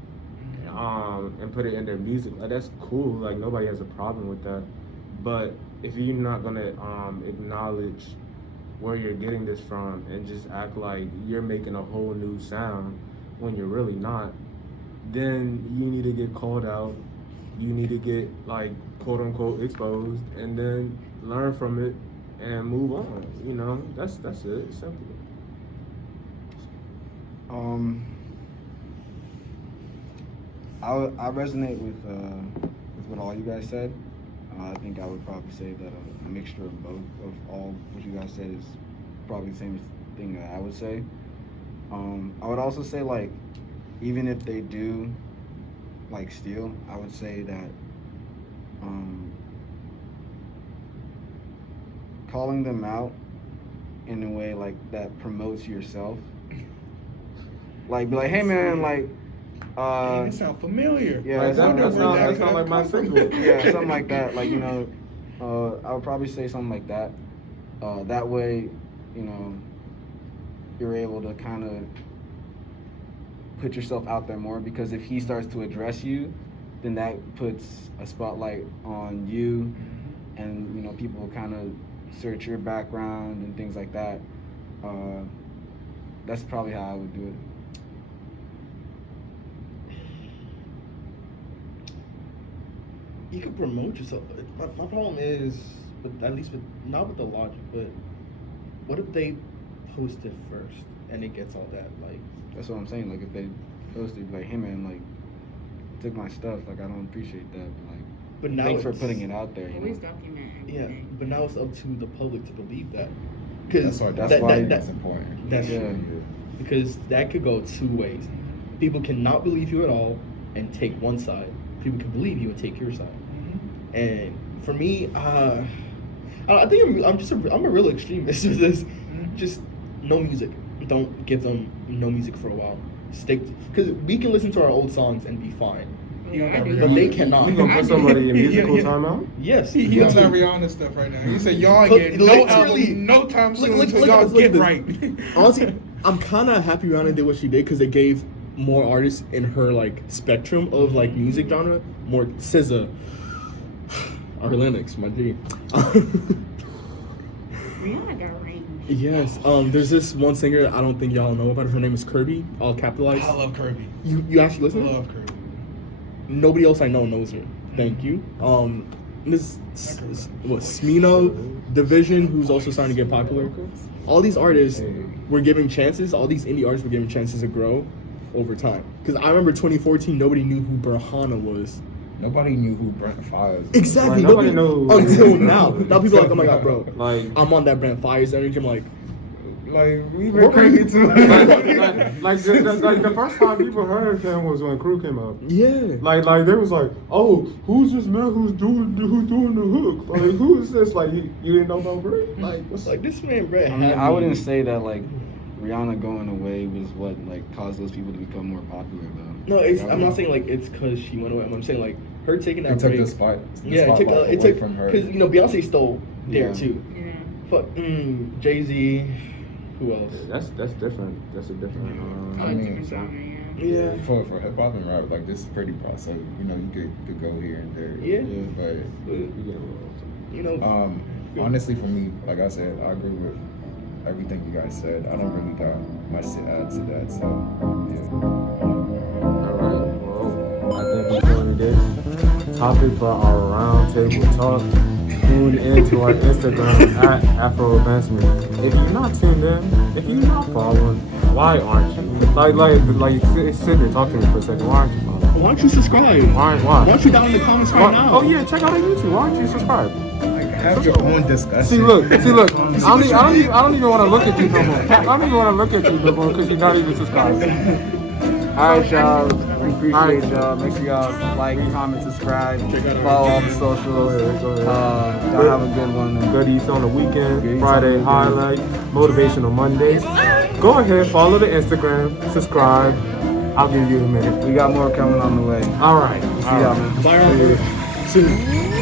and put it in their music. Like that's cool. Like nobody has a problem with that. But if you're not gonna acknowledge where you're getting this from and just act like you're making a whole new sound when you're really not, then you need to get called out. You need to get like quote unquote exposed and then learn from it and move on. That's it. It's simple. I resonate with what all you guys said. I think I would probably say that a mixture of both of all what you guys said is probably the same thing that I would say. I would also say like even if they do like steal, I would say that calling them out in a way like that promotes yourself. Like, be like, hey man, like, It sounds familiar. yeah, Like, something that sound like my Facebook. yeah, something like that. Like, you know, I would probably say something like that. That way, you know, you're able to kind of put yourself out there more, because if he starts to address you, then that puts a spotlight on you, and you know, people kind of search your background and things like that. That's probably how I would do it. You can promote yourself. My problem is, at least not with the logic, but what if they post it first and it gets all that like? That's what I'm saying. Like, if they posted like, hey man, like, took my stuff, like, I don't appreciate that. But now thanks for it's- putting it out there. You Always know? document Yeah, everything. but now it's up to the public to believe that. That's why that's important. That's Yeah. true. Because that could go two ways. People cannot believe you at all and take one side. People can believe you and take your side. And for me, I think I'm a real extremist with this. Just no music. Don't give them no music for a while. Stick, because we can listen to our old songs and be fine. You I don't do got But that. they cannot. You gonna put somebody in musical Yeah. timeout? Yes. He does that Rihanna stuff right now. He said y'all ain't Look, getting no literally, album, no time soon look until at y'all this, look get at right. Honestly, I'm kind of happy Rihanna did what she did because it gave more artists in her like spectrum of like music genre more SZA, or Lennox, my G. Rihanna got range. Yes. There's this one singer I don't think y'all know about. Her name is Kirby, all capitalized. I love Kirby. You actually I listen? to her? love Kirby. Nobody else I know knows her. Thank you. This what Smino Division, who's also starting to get popular. All these artists were given chances. All these indie artists were given chances to grow over time. Because I remember 2014, nobody knew who Burhana was. Nobody knew who Brent Fires was. Exactly. Like, nobody knew. until now. Now people are like, oh my god, bro. Like, I'm on that Brent Fires energy. I'm like, Like, we've been crazy too. like the first time people heard him was when Crew came out. yeah. Like they was like, oh, who's this man who's doing the hook? Like, who is this? Like, you didn't know about Brent? Like, what's Like this man, Brett. I mean, I wouldn't say that like Rihanna going away was what like caused those people to become more popular though. No, I'm not saying like it's because she went away. I'm saying like her taking that It took break. the spot. Yeah, it spotlight took from her. because Beyonce's still there Yeah. too. Yeah. Fuck, Jay-Z. Who else? that's different. That's a different. Oh, I mean, different genre, yeah. Yeah. For hip hop and rap, like this is pretty broad. So you could go here and there. Yeah. But honestly, for me, like I said, I agree with everything you guys said. I don't really got much to add to that. So yeah. Alright, well, I think we're doing this topic for our roundtable talk. Tune into our Instagram at Afro Advancement. If you're not tuned in, if you're not following, why aren't you? Like sit there, talk to me for a second. Why aren't you following? Why don't you subscribe? Why? Why don't you down in the comments right now? Oh yeah, check out our YouTube. Why aren't you subscribe? Like have your own discussion. See, look. I don't even want to look at you no more. I don't even want to look at you no more because you're not even subscribed. Alright, y'all. We appreciate y'all. Make sure y'all like, comment, subscribe, follow all the socials. Go ahead. Y'all have a good one. Good Eats on the weekend, Good Eats Friday on the highlight, motivational Mondays. Go ahead, follow the Instagram, subscribe. I'll give you a minute. We got more coming on the way. All right. See y'all, man. Bye, everybody. See you.